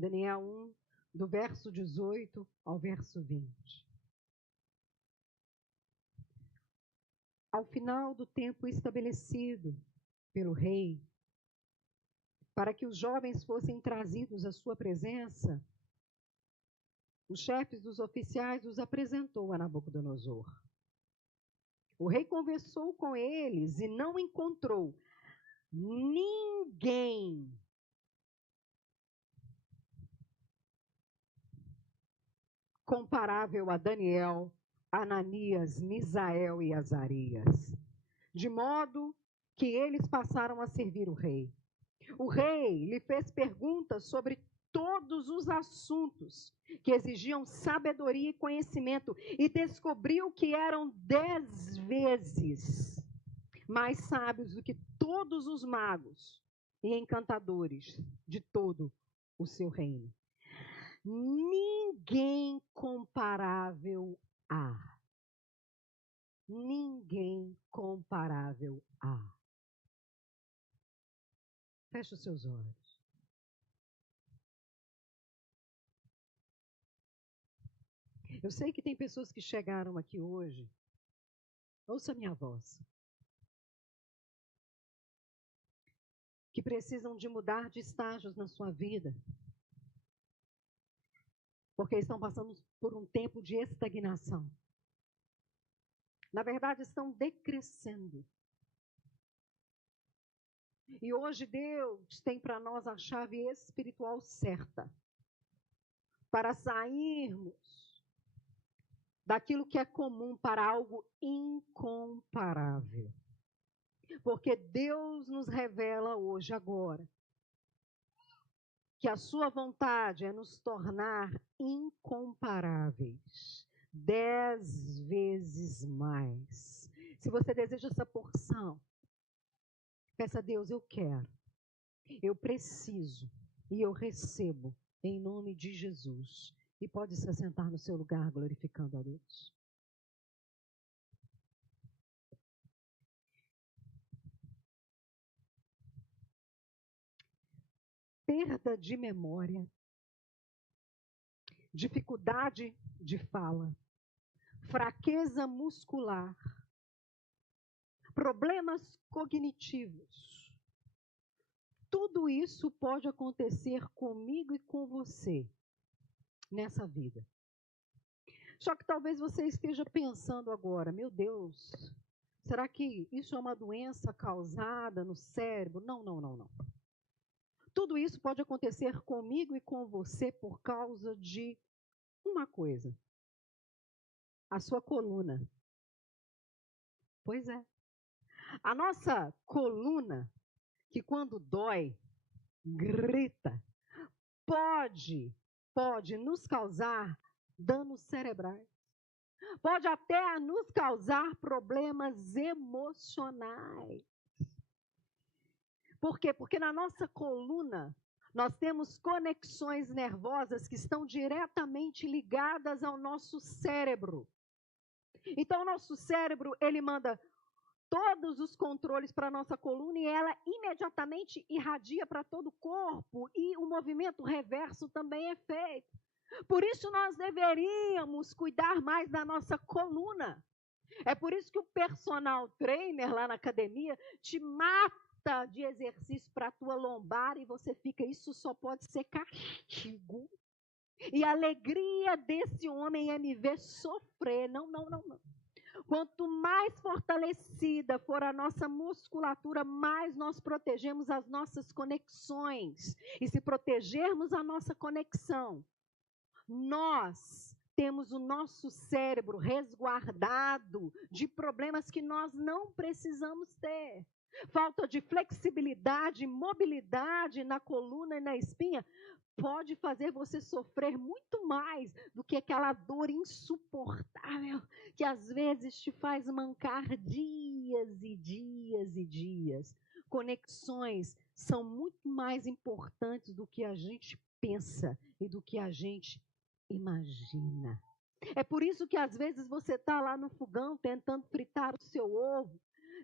Daniel 1, do verso 18 ao verso 20. Ao final do tempo estabelecido pelo rei, para que os jovens fossem trazidos à sua presença, os chefes dos oficiais os apresentou a Nabucodonosor. O rei conversou com eles e não encontrou ninguém comparável a Daniel, Ananias, Misael e Azarias, de modo que eles passaram a servir o rei. O rei lhe fez perguntas sobre todos os assuntos que exigiam sabedoria e conhecimento e descobriu que eram 10 vezes mais sábios do que todos os magos e encantadores de todo o seu reino. Ninguém comparável a. Ninguém comparável a. Feche os seus olhos. Eu sei que tem pessoas que chegaram aqui hoje. Ouça a minha voz. Que precisam de mudar de estágios na sua vida. Porque estão passando por um tempo de estagnação. Na verdade, estão decrescendo. E hoje Deus tem para nós a chave espiritual certa. Para sairmos daquilo que é comum para algo incomparável. Porque Deus nos revela hoje, agora, que a sua vontade é nos tornar incomparáveis. 10 vezes mais. Se você deseja essa porção, peça a Deus, eu quero, eu preciso e eu recebo em nome de Jesus. E pode se assentar no seu lugar glorificando a Deus. Perda de memória, dificuldade de fala, fraqueza muscular, problemas cognitivos. Tudo isso pode acontecer comigo e com você nessa vida. Só que talvez você esteja pensando agora, meu Deus, será que isso é uma doença causada no cérebro? Não, não, não, não. Tudo isso pode acontecer comigo e com você por causa de uma coisa. A sua coluna. Pois é. A nossa coluna, que quando dói, grita, pode nos causar danos cerebrais. Pode até nos causar problemas emocionais. Por quê? Porque na nossa coluna nós temos conexões nervosas que estão diretamente ligadas ao nosso cérebro. Então o nosso cérebro, ele manda todos os controles para a nossa coluna e ela imediatamente irradia para todo o corpo e o movimento reverso também é feito. Por isso nós deveríamos cuidar mais da nossa coluna. É por isso que o personal trainer lá na academia te mata de exercício para a tua lombar e você fica, isso só pode ser castigo. E a alegria desse homem é me ver sofrer. Não, não, não, não. Quanto mais fortalecida for a nossa musculatura, mais nós protegemos as nossas conexões. E se protegermos a nossa conexão, nós temos o nosso cérebro resguardado de problemas que nós não precisamos ter. Falta de flexibilidade, mobilidade na coluna e na espinha pode fazer você sofrer muito mais do que aquela dor insuportável que às vezes te faz mancar dias e dias e dias. Conexões são muito mais importantes do que a gente pensa e do que a gente imagina. É por isso que às vezes você está lá no fogão tentando fritar o seu ovo.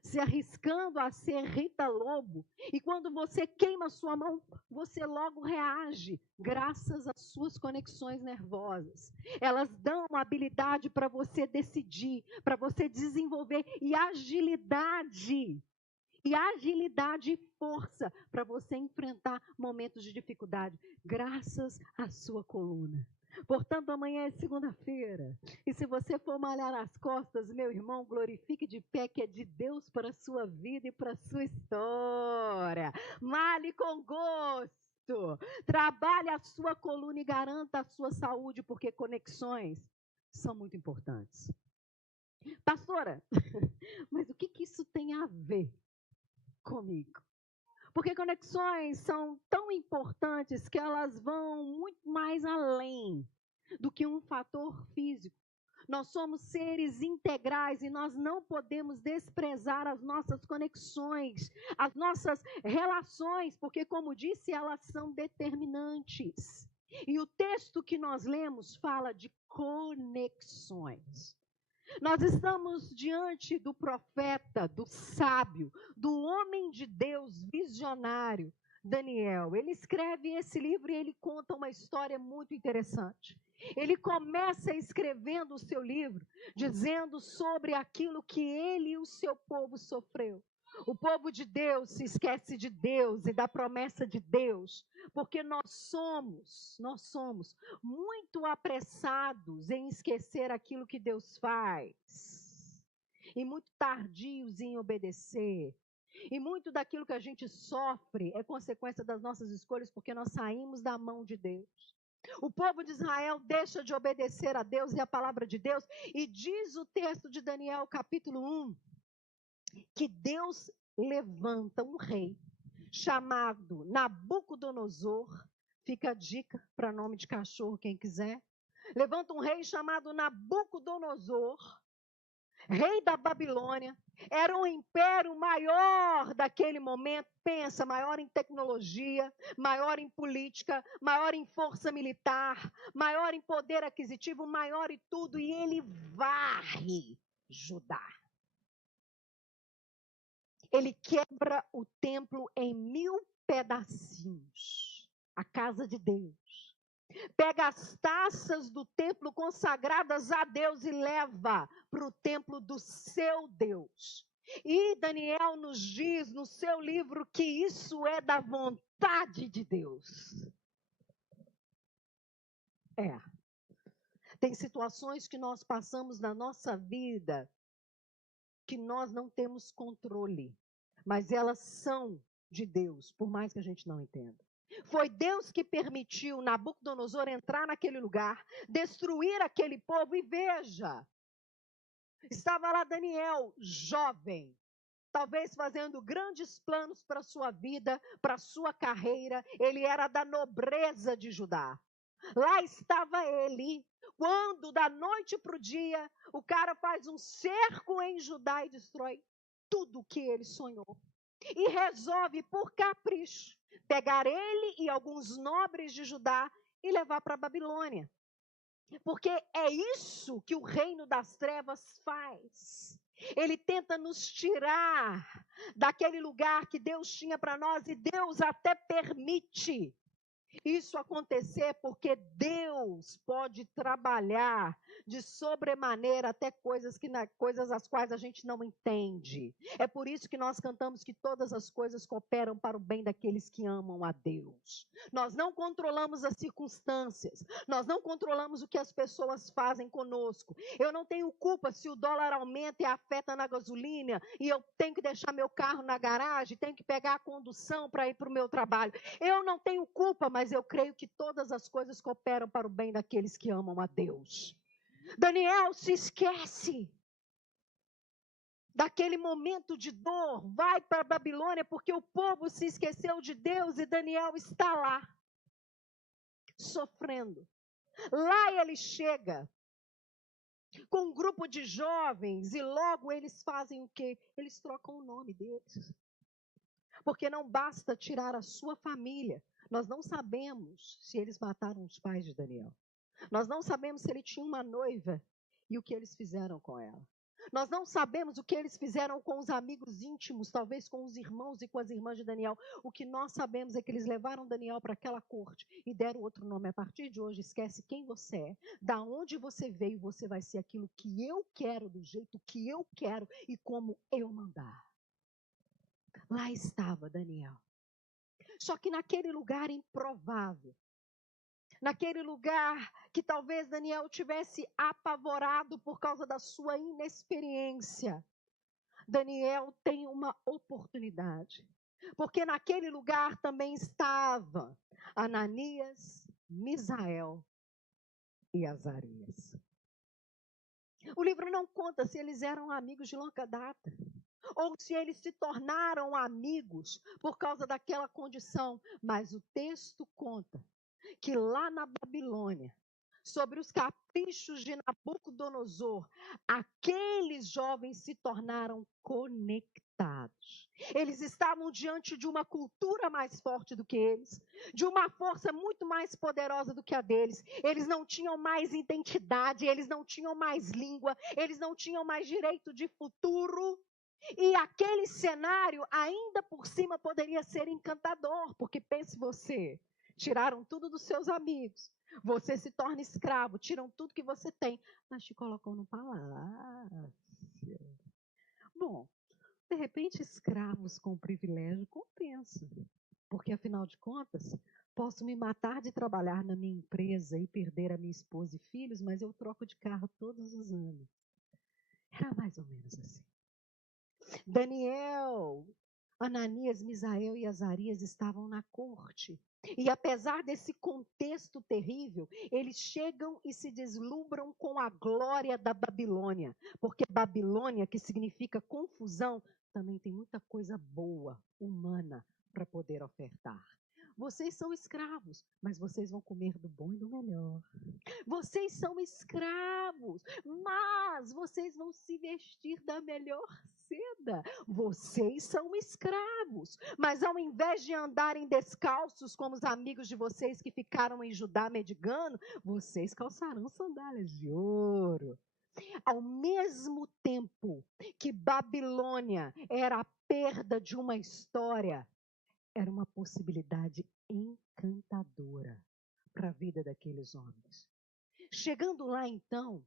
se arriscando a ser Rita Lobo, e quando você queima sua mão, você logo reage, graças às suas conexões nervosas. Elas dão uma habilidade para você decidir, para você desenvolver, e agilidade e força para você enfrentar momentos de dificuldade, graças à sua coluna. Portanto, amanhã é segunda-feira. E se você for malhar as costas, meu irmão, glorifique de pé que é de Deus para a sua vida e para a sua história. Malhe com gosto. Trabalhe a sua coluna e garanta a sua saúde, porque conexões são muito importantes. Pastora, mas o que isso tem a ver comigo? Porque conexões são tão importantes que elas vão muito mais além do que um fator físico. Nós somos seres integrais e nós não podemos desprezar as nossas conexões, as nossas relações, porque, como disse, elas são determinantes. E o texto que nós lemos fala de conexões. Nós estamos diante do profeta, do sábio, do homem de Deus visionário, Daniel. Ele escreve esse livro e ele conta uma história muito interessante. Ele começa escrevendo o seu livro, dizendo sobre aquilo que ele e o seu povo sofreu. O povo de Deus se esquece de Deus e da promessa de Deus, porque nós somos muito apressados em esquecer aquilo que Deus faz, e muito tardios em obedecer. E muito daquilo que a gente sofre é consequência das nossas escolhas, porque nós saímos da mão de Deus. O povo de Israel deixa de obedecer a Deus e a palavra de Deus, e diz o texto de Daniel, capítulo 1, que Deus levanta um rei chamado Nabucodonosor. Fica a dica para nome de cachorro, quem quiser. Levanta um rei chamado Nabucodonosor, rei da Babilônia. Era o império maior daquele momento. Pensa, maior em tecnologia, maior em política, maior em força militar, maior em poder aquisitivo, maior em tudo. E ele varre Judá. Ele quebra o templo em 1000 pedacinhos, a casa de Deus. Pega as taças do templo consagradas a Deus e leva para o templo do seu Deus. E Daniel nos diz no seu livro que isso é da vontade de Deus. Tem situações que nós passamos na nossa vida que nós não temos controle, mas elas são de Deus, por mais que a gente não entenda. Foi Deus que permitiu Nabucodonosor entrar naquele lugar, destruir aquele povo, e veja, estava lá Daniel, jovem, talvez fazendo grandes planos para a sua vida, para a sua carreira. Ele era da nobreza de Judá. Lá estava ele, quando da noite para o dia, o cara faz um cerco em Judá e destrói tudo que ele sonhou. E resolve, por capricho, pegar ele e alguns nobres de Judá e levar para a Babilônia. Porque é isso que o reino das trevas faz. Ele tenta nos tirar daquele lugar que Deus tinha para nós, e Deus até permite isso acontecer, porque Deus pode trabalhar de sobremaneira até coisas as quais a gente não entende. É por isso que nós cantamos que todas as coisas cooperam para o bem daqueles que amam a Deus. Nós não controlamos as circunstâncias, nós não controlamos o que as pessoas fazem conosco. Eu não tenho culpa se o dólar aumenta e afeta na gasolina, e eu tenho que deixar meu carro na garagem, tenho que pegar a condução para ir para o meu trabalho. Eu não tenho culpa, mas eu creio que todas as coisas cooperam para o bem daqueles que amam a Deus. Daniel se esquece daquele momento de dor, vai para a Babilônia, porque o povo se esqueceu de Deus, e Daniel está lá, sofrendo. Lá ele chega com um grupo de jovens, e logo eles fazem o quê? Eles trocam o nome deles. Porque não basta tirar a sua família. Nós não sabemos se eles mataram os pais de Daniel. Nós não sabemos se ele tinha uma noiva e o que eles fizeram com ela. Nós não sabemos o que eles fizeram com os amigos íntimos, talvez com os irmãos e com as irmãs de Daniel. O que nós sabemos é que eles levaram Daniel para aquela corte e deram outro nome. A partir de hoje, esquece quem você é, da onde você veio, você vai ser aquilo que eu quero, do jeito que eu quero e como eu mandar. Lá estava Daniel. Só que naquele lugar improvável, naquele lugar que talvez Daniel tivesse apavorado por causa da sua inexperiência, Daniel tem uma oportunidade. Porque naquele lugar também estava Ananias, Misael e Azarias. O livro não conta se eles eram amigos de longa data, ou se eles se tornaram amigos por causa daquela condição, mas o texto conta que lá na Babilônia, sobre os caprichos de Nabucodonosor, aqueles jovens se tornaram conectados. Eles estavam diante de uma cultura mais forte do que eles, de uma força muito mais poderosa do que a deles. Eles não tinham mais identidade, eles não tinham mais língua, eles não tinham mais direito de futuro. E aquele cenário, ainda por cima, poderia ser encantador, porque pense você, tiraram tudo dos seus amigos, você se torna escravo, tiram tudo que você tem, mas te colocam no palácio. Bom, de repente, escravos com privilégio compensa, porque afinal de contas, posso me matar de trabalhar na minha empresa e perder a minha esposa e filhos, mas eu troco de carro todos os anos. Era mais ou menos assim. Daniel, Ananias, Misael e Azarias estavam na corte. E apesar desse contexto terrível, eles chegam e se deslumbram com a glória da Babilônia. Porque Babilônia, que significa confusão, também tem muita coisa boa, humana, para poder ofertar. Vocês são escravos, mas vocês vão comer do bom e do melhor. Vocês são escravos, mas vocês vão se vestir da melhor seda. Vocês são escravos, mas ao invés de andarem descalços como os amigos de vocês que ficaram em Judá medigando, vocês calçarão sandálias de ouro. Ao mesmo tempo que Babilônia era a perda de uma história, era uma possibilidade encantadora para a vida daqueles homens. Chegando lá, então,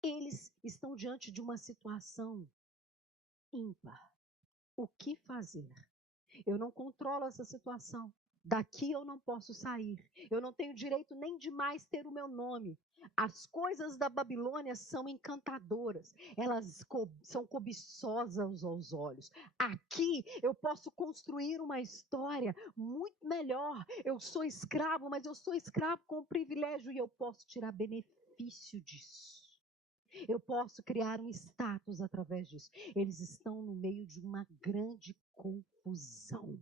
eles estão diante de uma situação ímpar. O que fazer? Eu não controlo essa situação. Daqui eu não posso sair. Eu não tenho direito nem de mais ter o meu nome. As coisas da Babilônia são encantadoras. Elas são cobiçosas aos olhos. Aqui eu posso construir uma história muito melhor. Eu sou escravo, mas eu sou escravo com privilégio e eu posso tirar benefício disso. Eu posso criar um status através disso. Eles estão no meio de uma grande confusão.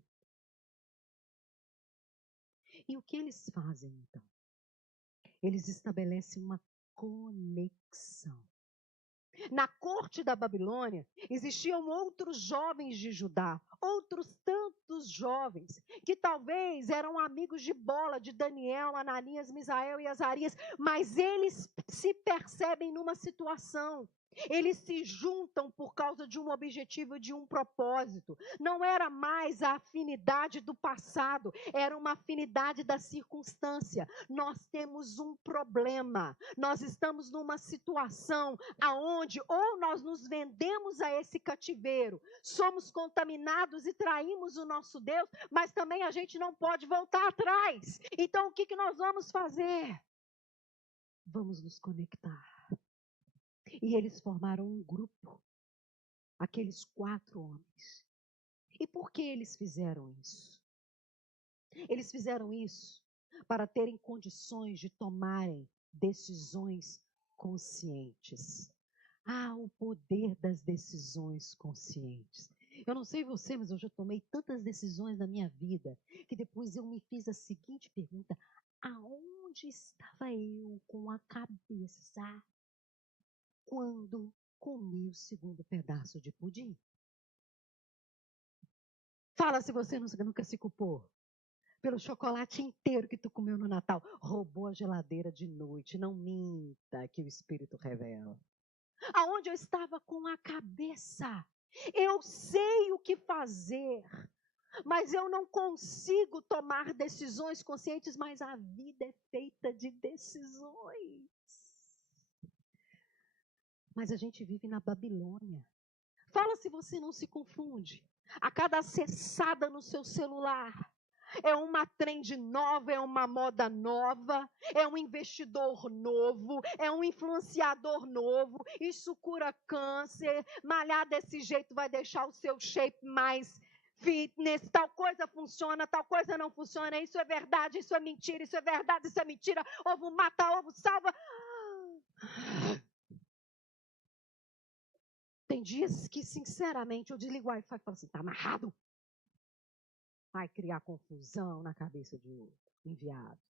E o que eles fazem, então? Eles estabelecem uma conexão. Na corte da Babilônia, existiam outros jovens de Judá, outros tantos jovens, que talvez eram amigos de bola de Daniel, Ananias, Misael e Azarias, mas eles se percebem numa situação. Eles se juntam por causa de um objetivo e de um propósito. Não era mais a afinidade do passado, era uma afinidade da circunstância. Nós temos um problema. Nós estamos numa situação aonde ou nós nos vendemos a esse cativeiro, somos contaminados e traímos o nosso Deus, mas também a gente não pode voltar atrás. Então o que nós vamos fazer? Vamos nos conectar. E eles formaram um grupo, aqueles 4 homens. E por que eles fizeram isso? Eles fizeram isso para terem condições de tomarem decisões conscientes. O poder das decisões conscientes. Eu não sei você, mas eu já tomei tantas decisões na minha vida que depois eu me fiz a seguinte pergunta: aonde estava eu com a cabeça quando comi o segundo pedaço de pudim? Fala se você nunca se culpou pelo chocolate inteiro que tu comeu no Natal. Roubou a geladeira de noite. Não minta que o Espírito revela. aonde eu estava com a cabeça. Eu sei o que fazer, mas eu não consigo tomar decisões conscientes, mas a vida é feita de decisões. Mas a gente vive na Babilônia. Fala se você não se confunde. A cada acessada no seu celular, é uma trend nova, é uma moda nova, é um investidor novo, é um influenciador novo. Isso cura câncer, malhar desse jeito vai deixar o seu shape mais fitness, tal coisa funciona, tal coisa não funciona, isso é verdade, isso é mentira, isso é verdade, isso é mentira, ovo mata, ovo salva. Tem dias que, sinceramente, eu desligo o Wi-Fi e falo assim, tá amarrado. Vai criar confusão na cabeça de enviado.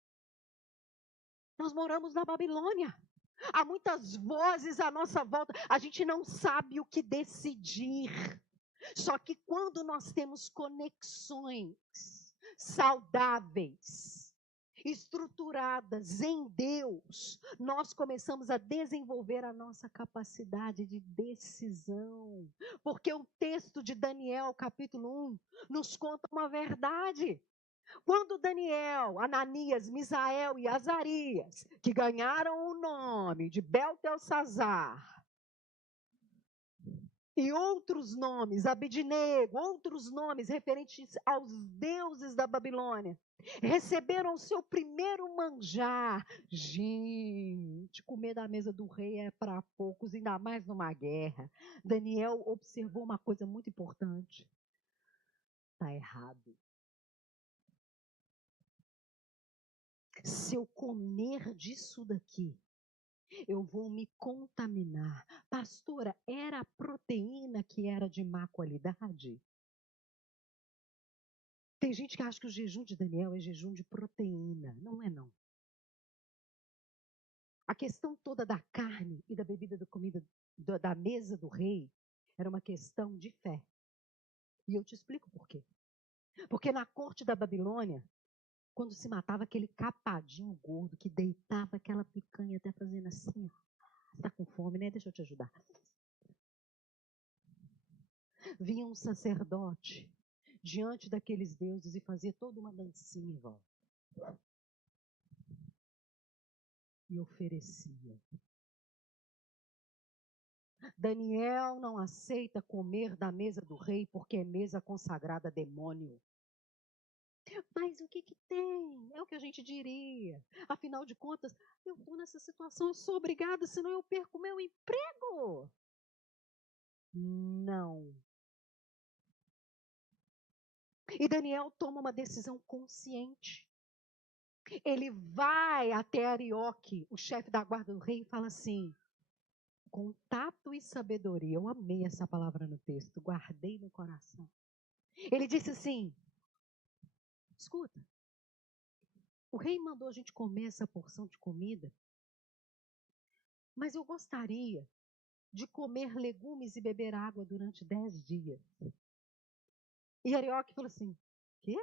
Nós moramos na Babilônia. Há muitas vozes à nossa volta. A gente não sabe o que decidir. Só que quando nós temos conexões saudáveis, estruturadas em Deus, nós começamos a desenvolver a nossa capacidade de decisão. Porque o texto de Daniel, capítulo 1, nos conta uma verdade. Quando Daniel, Ananias, Misael e Azarias, que ganharam o nome de Beltesazar, e outros nomes, Abidnego, outros nomes referentes aos deuses da Babilônia, receberam o seu primeiro manjar. Gente, comer da mesa do rei é para poucos, ainda mais numa guerra. Daniel observou uma coisa muito importante. Está errado. Se eu comer disso daqui, eu vou me contaminar. Pastora, era a proteína que era de má qualidade? Tem gente que acha que o jejum de Daniel é jejum de proteína. Não é, não. A questão toda da carne e da bebida da comida da mesa do rei era uma questão de fé. E eu te explico por quê. Porque na corte da Babilônia, quando se matava aquele capadinho gordo que deitava aquela picanha até fazendo assim, está com fome, né? Deixa eu te ajudar. Vinha um sacerdote diante daqueles deuses e fazia toda uma dancinha em volta. E oferecia. Daniel não aceita comer da mesa do rei porque é mesa consagrada a demônio. Mas o que tem? É o que a gente diria. Afinal de contas, eu estou nessa situação, eu sou obrigada, senão eu perco meu emprego. Não. E Daniel toma uma decisão consciente. Ele vai até Arioque, o chefe da guarda do rei, e fala assim, com tato e sabedoria. Eu amei essa palavra no texto, guardei no coração. Ele disse assim, escuta, o rei mandou a gente comer essa porção de comida, mas eu gostaria de comer legumes e beber água durante 10 dias. E Arioque falou assim, quê?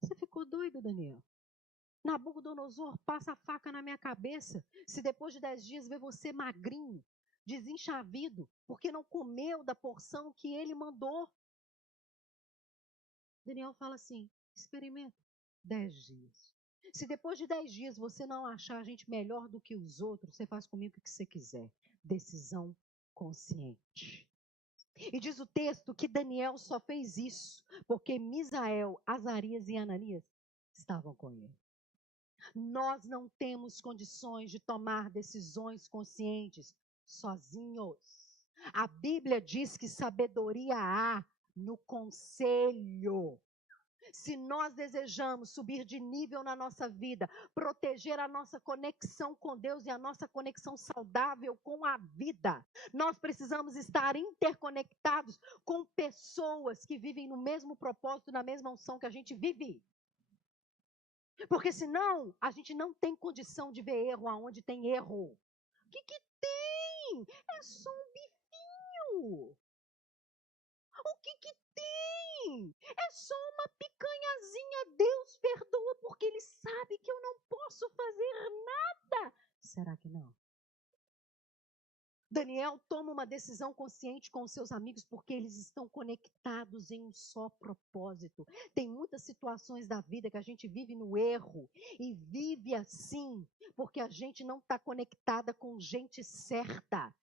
Você ficou doido, Daniel? Nabucodonosor passa a faca na minha cabeça. Se depois de 10 dias ver você magrinho, desenchavido, porque não comeu da porção que ele mandou. Daniel fala assim, experimenta 10 dias. Se depois de 10 dias você não achar a gente melhor do que os outros, você faz comigo o que você quiser. Decisão consciente. E diz o texto que Daniel só fez isso porque Misael, Azarias e Ananias estavam com ele. Nós não temos condições de tomar decisões conscientes sozinhos. A Bíblia diz que sabedoria há no conselho. Se nós desejamos subir de nível na nossa vida, proteger a nossa conexão com Deus e a nossa conexão saudável com a vida, nós precisamos estar interconectados com pessoas que vivem no mesmo propósito, na mesma unção que a gente vive. Porque senão, a gente não tem condição de ver erro aonde tem erro. O que tem? É só um bifinho. O que tem? É só uma picanhazinha. Deus perdoa porque Ele sabe que eu não posso fazer nada será que não? Daniel toma uma decisão consciente com os seus amigos porque eles estão conectados em um só propósito. Tem muitas situações da vida que a gente vive no erro e vive assim porque a gente não está conectada com gente certa.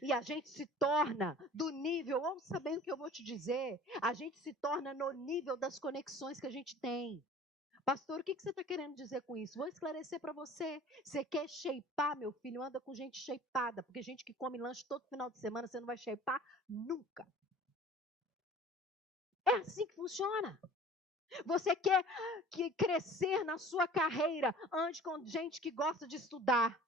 E a gente se torna do nível, ou sabendo o que eu vou te dizer, a gente se torna no nível das conexões que a gente tem. Pastor, o que você está querendo dizer com isso? Vou esclarecer para você. Você quer shapear, meu filho? Anda com gente shapeada, porque gente que come lanche todo final de semana, você não vai shapear nunca. É assim que funciona. Você quer crescer na sua carreira? Ande com gente que gosta de estudar.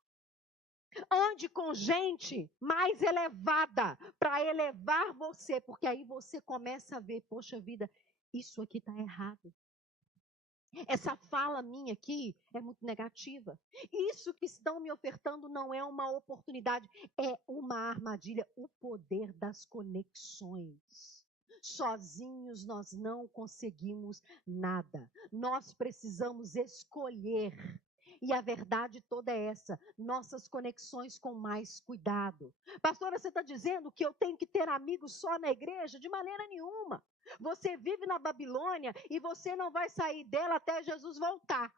Ande com gente mais elevada, para elevar você, porque aí você começa a ver, poxa vida, isso aqui está errado. Essa fala minha aqui é muito negativa. Isso que estão me ofertando não é uma oportunidade, é uma armadilha. O poder das conexões. Sozinhos nós não conseguimos nada. Nós precisamos escolher. E a verdade toda é essa, nossas conexões com mais cuidado. Pastora, você está dizendo que eu tenho que ter amigos só na igreja? De maneira nenhuma. Você vive na Babilônia e você não vai sair dela até Jesus voltar.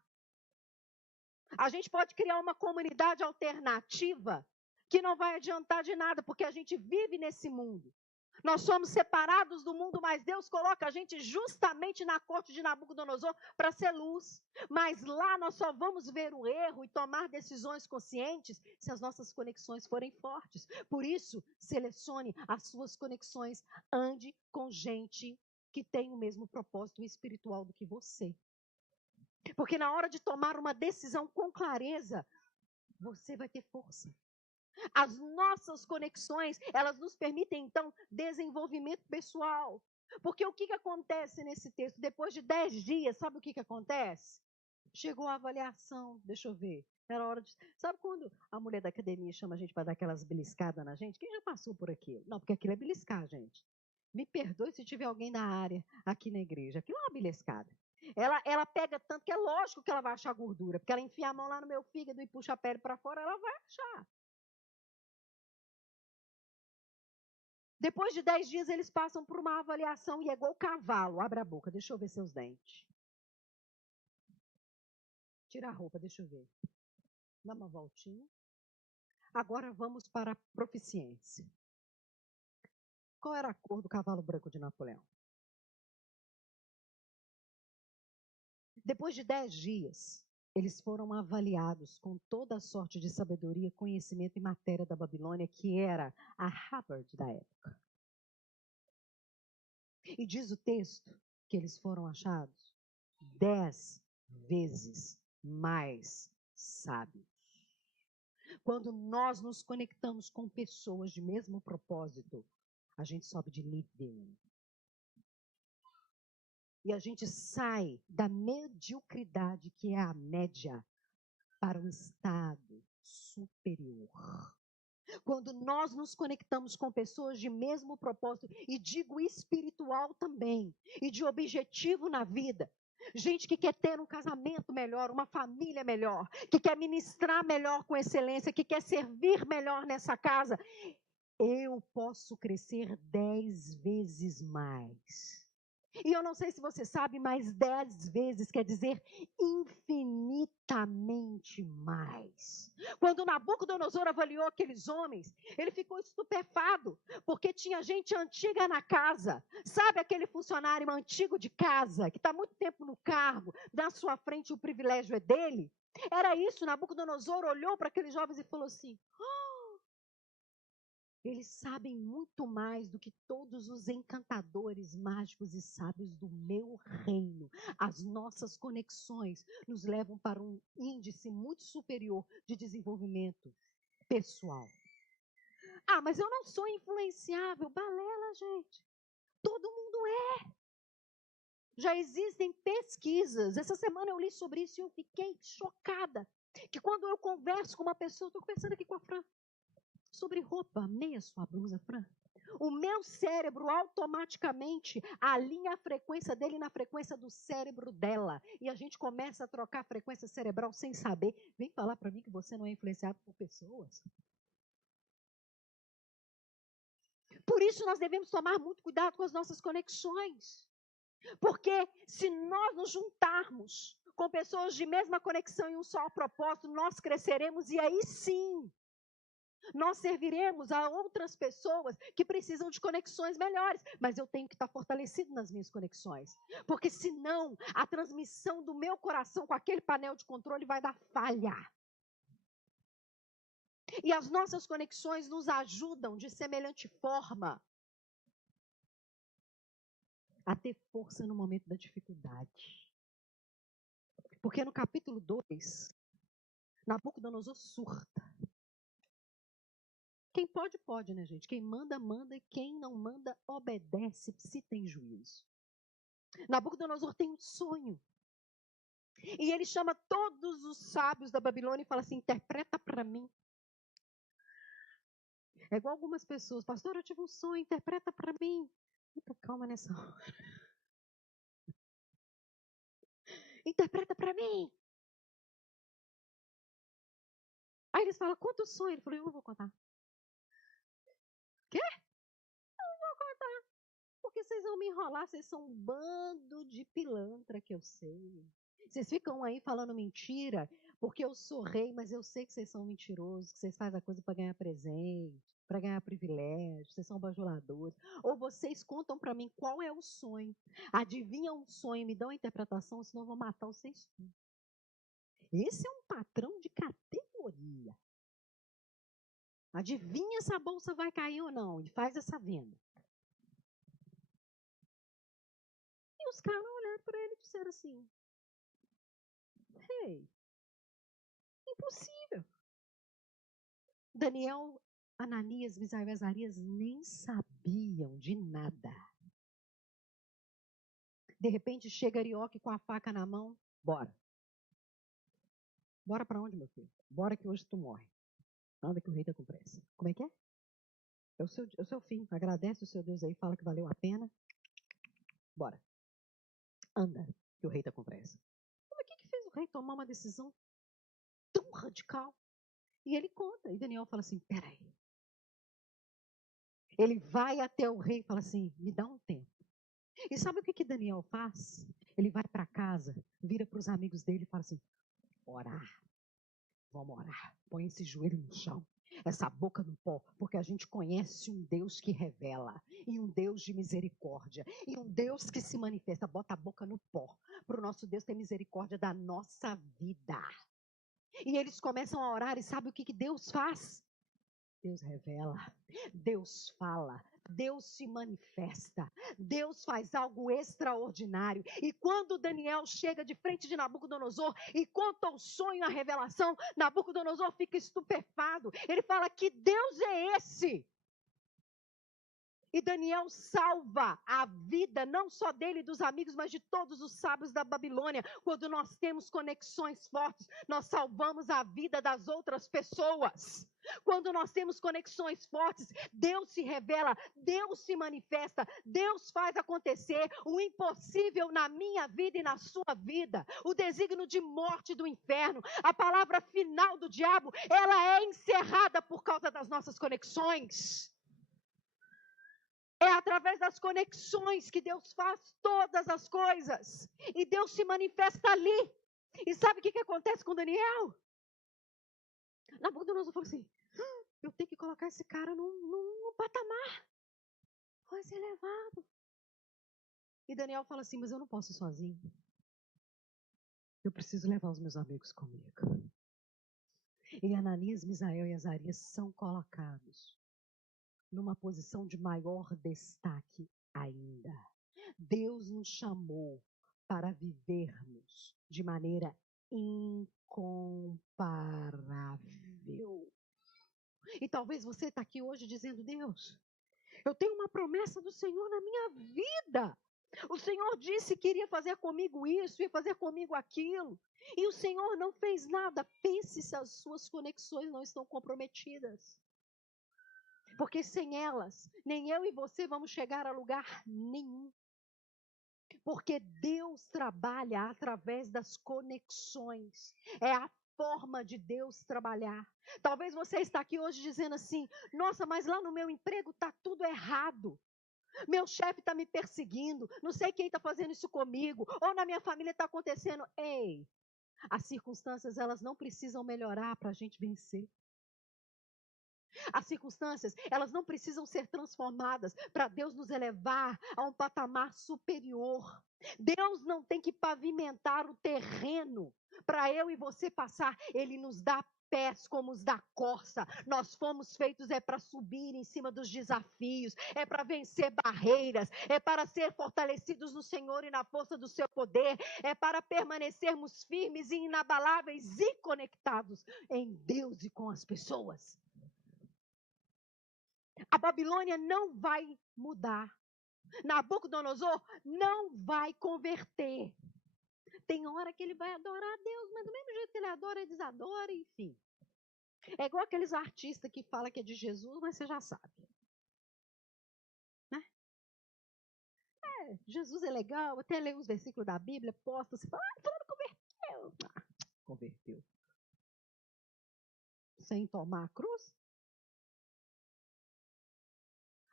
A gente pode criar uma comunidade alternativa que não vai adiantar de nada, porque a gente vive nesse mundo. Nós somos separados do mundo, mas Deus coloca a gente justamente na corte de Nabucodonosor para ser luz. Mas lá nós só vamos ver o erro e tomar decisões conscientes se as nossas conexões forem fortes. Por isso, selecione as suas conexões, ande com gente que tem o mesmo propósito espiritual do que você. Porque na hora de tomar uma decisão com clareza, você vai ter força. As nossas conexões, elas nos permitem, então, desenvolvimento pessoal. Porque o que acontece nesse texto? Depois de 10 dias, sabe o que acontece? Chegou a avaliação, deixa eu ver. Era hora de... Sabe quando a mulher da academia chama a gente para dar aquelas beliscadas na gente? Quem já passou por aquilo? Não, porque aquilo é beliscar, gente. Me perdoe se tiver alguém da área aqui na igreja. Aquilo é uma beliscada. Ela pega tanto que é lógico que ela vai achar gordura. Porque ela enfia a mão lá no meu fígado e puxa a pele para fora, ela vai achar. Depois de 10 dias, eles passam por uma avaliação e é igual cavalo. Abre a boca, deixa eu ver seus dentes. Tira a roupa, deixa eu ver. Dá uma voltinha. Agora vamos para a proficiência. Qual era a cor do cavalo branco de Napoleão? Depois de 10 dias, eles foram avaliados com toda a sorte de sabedoria, conhecimento e matéria da Babilônia, que era a Harvard da época. E diz o texto que eles foram achados 10 vezes mais sábios. Quando nós nos conectamos com pessoas de mesmo propósito, a gente sobe de nível. E a gente sai da mediocridade, que é a média, para um estado superior. Quando nós nos conectamos com pessoas de mesmo propósito, e digo espiritual também, e de objetivo na vida, gente que quer ter um casamento melhor, uma família melhor, que quer ministrar melhor com excelência, que quer servir melhor nessa casa, eu posso crescer 10 vezes mais. E eu não sei se você sabe, mas 10 vezes quer dizer infinitamente mais. Quando Nabucodonosor avaliou aqueles homens, ele ficou estupefado, porque tinha gente antiga na casa. Sabe aquele funcionário antigo de casa, que está muito tempo no cargo, na sua frente o privilégio é dele? Era isso, Nabucodonosor olhou para aqueles jovens e falou assim: eles sabem muito mais do que todos os encantadores, mágicos e sábios do meu reino. As nossas conexões nos levam para um índice muito superior de desenvolvimento pessoal. Ah, mas eu não sou influenciável. Balela, gente. Todo mundo é. Já existem pesquisas. Essa semana eu li sobre isso e eu fiquei chocada. Que quando eu converso com uma pessoa, estou conversando aqui com a Fran, sobre roupa, amei a sua blusa, Fran. O meu cérebro automaticamente alinha a frequência dele na frequência do cérebro dela. E a gente começa a trocar a frequência cerebral sem saber. Vem falar para mim que você não é influenciado por pessoas. Por isso nós devemos tomar muito cuidado com as nossas conexões. Porque se nós nos juntarmos com pessoas de mesma conexão e um só propósito, nós cresceremos e aí sim, nós serviremos a outras pessoas que precisam de conexões melhores. Mas eu tenho que estar fortalecido nas minhas conexões. Porque senão, a transmissão do meu coração com aquele painel de controle vai dar falha. E as nossas conexões nos ajudam de semelhante forma a ter força no momento da dificuldade. Porque no capítulo 2, Nabucodonosor surta. Quem pode, pode, né, gente? Quem manda, manda, e quem não manda, obedece, se tem juízo. Nabucodonosor tem um sonho. E ele chama todos os sábios da Babilônia e fala assim, interpreta para mim. É igual algumas pessoas, pastor, eu tive um sonho, interpreta para mim. Muita calma nessa hora. Interpreta para mim. Aí eles falam, conta o sonho. Ele falou, eu não vou contar. Quê? Eu não vou contar. Porque vocês vão me enrolar, vocês são um bando de pilantra que eu sei. Vocês ficam aí falando mentira, porque eu sou rei, mas eu sei que vocês são mentirosos, que vocês fazem a coisa para ganhar presente, para ganhar privilégio, vocês são bajuladores. Ou vocês contam para mim qual é o sonho. Adivinham um sonho, me dão a interpretação, senão eu vou matar vocês tudo. Esse é um patrão de categoria. Adivinha se a bolsa vai cair ou não, e faz essa venda. E os caras olharam para ele e disseram assim, hey, impossível. Daniel, Ananias, Misael e Azarias nem sabiam de nada. De repente chega Arioque com a faca na mão, bora. Bora para onde, meu filho? Bora que hoje tu morre. Anda que o rei está com pressa. Como é que é? É o seu fim. Agradece o seu Deus aí, fala que valeu a pena. Bora. Anda que o rei está com pressa. Mas o que fez o rei tomar uma decisão tão radical? E ele conta. E Daniel fala assim, peraí. Ele vai até o rei e fala assim, me dá um tempo. E sabe o que Daniel faz? Ele vai para casa, vira para os amigos dele e fala assim, orar. Vamos orar. Põe esse joelho no chão, essa boca no pó, porque a gente conhece um Deus que revela, e um Deus de misericórdia, e um Deus que se manifesta. Bota a boca no pó, para o nosso Deus ter misericórdia da nossa vida. E eles começam a orar, e sabe o que Deus faz? Deus revela, Deus fala, Deus se manifesta, Deus faz algo extraordinário. E quando Daniel chega de frente de Nabucodonosor e conta o sonho, a revelação, Nabucodonosor fica estupefado. Ele fala, que Deus é esse? E Daniel salva a vida, não só dele e dos amigos, mas de todos os sábios da Babilônia. Quando nós temos conexões fortes, nós salvamos a vida das outras pessoas. Quando nós temos conexões fortes, Deus se revela, Deus se manifesta, Deus faz acontecer o impossível na minha vida e na sua vida. O desígnio de morte do inferno, a palavra final do diabo, ela é encerrada por causa das nossas conexões. É através das conexões que Deus faz todas as coisas. E Deus se manifesta ali. E sabe o que acontece com Daniel? Nabucodonosor falou assim, eu tenho que colocar esse cara num patamar mais elevado. E Daniel fala assim, mas eu não posso ir sozinho. Eu preciso levar os meus amigos comigo. E Ananias, Misael e Azarias são colocados numa posição de maior destaque ainda. Deus nos chamou para vivermos de maneira incomparável. E talvez você está aqui hoje dizendo, Deus, eu tenho uma promessa do Senhor na minha vida. O Senhor disse que iria fazer comigo isso, ia fazer comigo aquilo. E o Senhor não fez nada. Pense se as suas conexões não estão comprometidas. Porque sem elas, nem eu e você vamos chegar a lugar nenhum. Porque Deus trabalha através das conexões. É a forma de Deus trabalhar. Talvez você está aqui hoje dizendo assim: nossa, mas lá no meu emprego está tudo errado. Meu chefe está me perseguindo. Não sei quem está fazendo isso comigo. Ou na minha família está acontecendo. Ei, as circunstâncias elas não precisam melhorar para a gente vencer. As circunstâncias, elas não precisam ser transformadas para Deus nos elevar a um patamar superior. Deus não tem que pavimentar o terreno para eu e você passar. Ele nos dá pés como os da corça. Nós fomos feitos para subir em cima dos desafios, é para vencer barreiras, é para ser fortalecidos no Senhor e na força do seu poder, é para permanecermos firmes e inabaláveis e conectados em Deus e com as pessoas. A Babilônia não vai mudar. Nabucodonosor não vai converter. Tem hora que ele vai adorar a Deus, mas do mesmo jeito que ele adora, ele desadora, enfim. É igual aqueles artistas que falam que é de Jesus, mas você já sabe. Né? Jesus é legal, até lê uns versículos da Bíblia, posta, você fala, fulano converteu. Converteu. Sem tomar a cruz?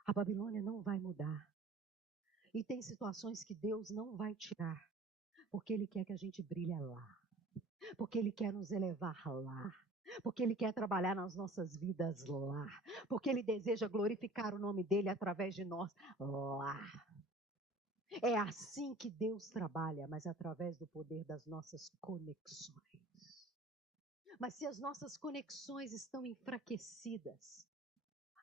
A Babilônia não vai mudar. E tem situações que Deus não vai tirar, porque Ele quer que a gente brilhe lá. Porque Ele quer nos elevar lá. Porque Ele quer trabalhar nas nossas vidas lá. Porque Ele deseja glorificar o nome dEle através de nós lá. É assim que Deus trabalha, mas através do poder das nossas conexões. Mas se as nossas conexões estão enfraquecidas,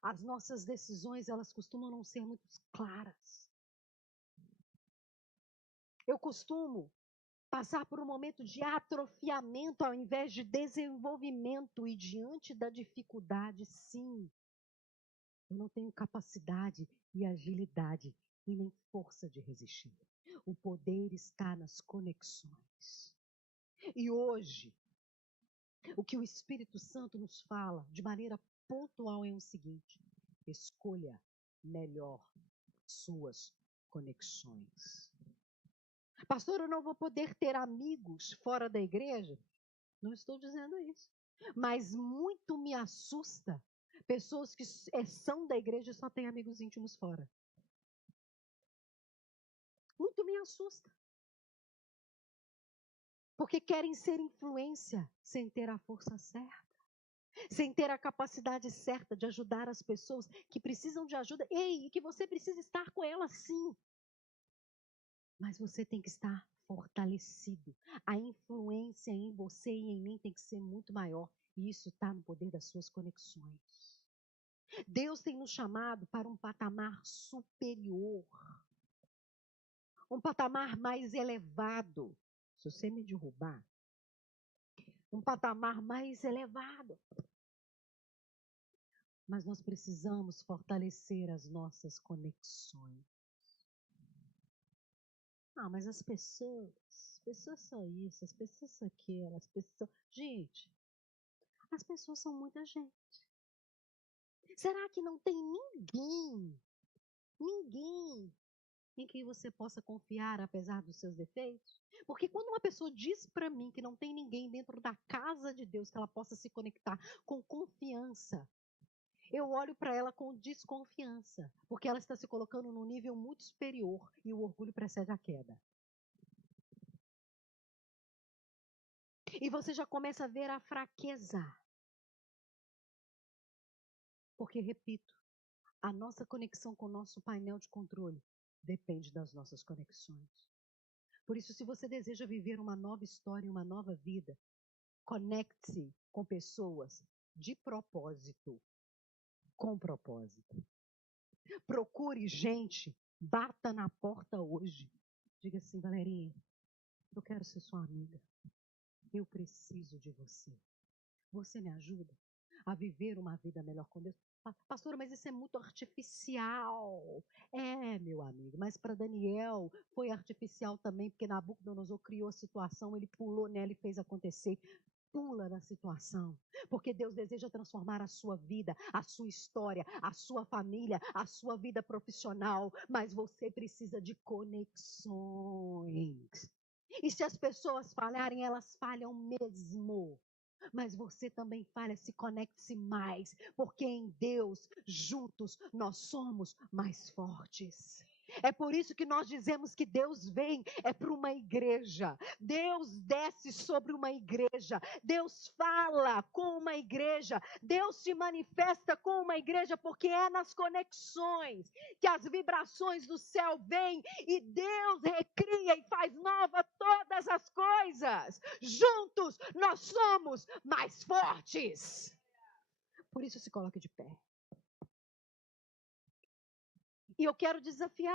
as nossas decisões, elas costumam não ser muito claras. Eu costumo passar por um momento de atrofiamento ao invés de desenvolvimento, e diante da dificuldade, sim, eu não tenho capacidade e agilidade e nem força de resistir. O poder está nas conexões. E hoje, o que o Espírito Santo nos fala de maneira pontual é o seguinte: escolha melhor suas conexões. Pastor, eu não vou poder ter amigos fora da igreja? Não estou dizendo isso. Mas muito me assusta pessoas que são da igreja e só têm amigos íntimos fora. Muito me assusta. Porque querem ser influência sem ter a força certa. Sem ter a capacidade certa de ajudar as pessoas que precisam de ajuda. E que você precisa estar com elas sim. Mas você tem que estar fortalecido. A influência em você e em mim tem que ser muito maior. E isso está no poder das suas conexões. Deus tem nos chamado para um patamar superior. Um patamar mais elevado. Se você me derrubar, um patamar mais elevado. Mas nós precisamos fortalecer as nossas conexões. Ah, mas as pessoas são isso, as pessoas são aquilo, as pessoas... Gente, as pessoas são muita gente. Será que não tem ninguém em quem você possa confiar apesar dos seus defeitos? Porque quando uma pessoa diz para mim que não tem ninguém dentro da casa de Deus que ela possa se conectar com confiança, eu olho para ela com desconfiança, porque ela está se colocando num nível muito superior e o orgulho precede a queda. E você já começa a ver a fraqueza. Porque, repito, a nossa conexão com o nosso painel de controle depende das nossas conexões. Por isso, se você deseja viver uma nova história, uma nova vida, conecte-se com pessoas de propósito, com propósito. Procure gente, bata na porta hoje. Diga assim, Valerinha, eu quero ser sua amiga. Eu preciso de você. Você me ajuda a viver uma vida melhor com Deus? Pastora, mas isso é muito artificial. É, meu amigo, mas para Daniel foi artificial também, porque Nabucodonosor criou a situação, ele pulou nela e fez acontecer. pula da situação, porque Deus deseja transformar a sua vida, a sua história, a sua família, a sua vida profissional, mas você precisa de conexões. E se as pessoas falharem, elas falham mesmo. Mas você também falha, se conecte mais, porque em Deus, juntos, nós somos mais fortes. É por isso que nós dizemos que Deus vem, é para uma igreja. Deus desce sobre uma igreja. Deus fala com uma igreja. Deus se manifesta com uma igreja, porque é nas conexões que as vibrações do céu vêm e Deus recria e faz nova todas as coisas. Juntos nós somos mais fortes. Por isso se coloque de pé. E eu quero desafiar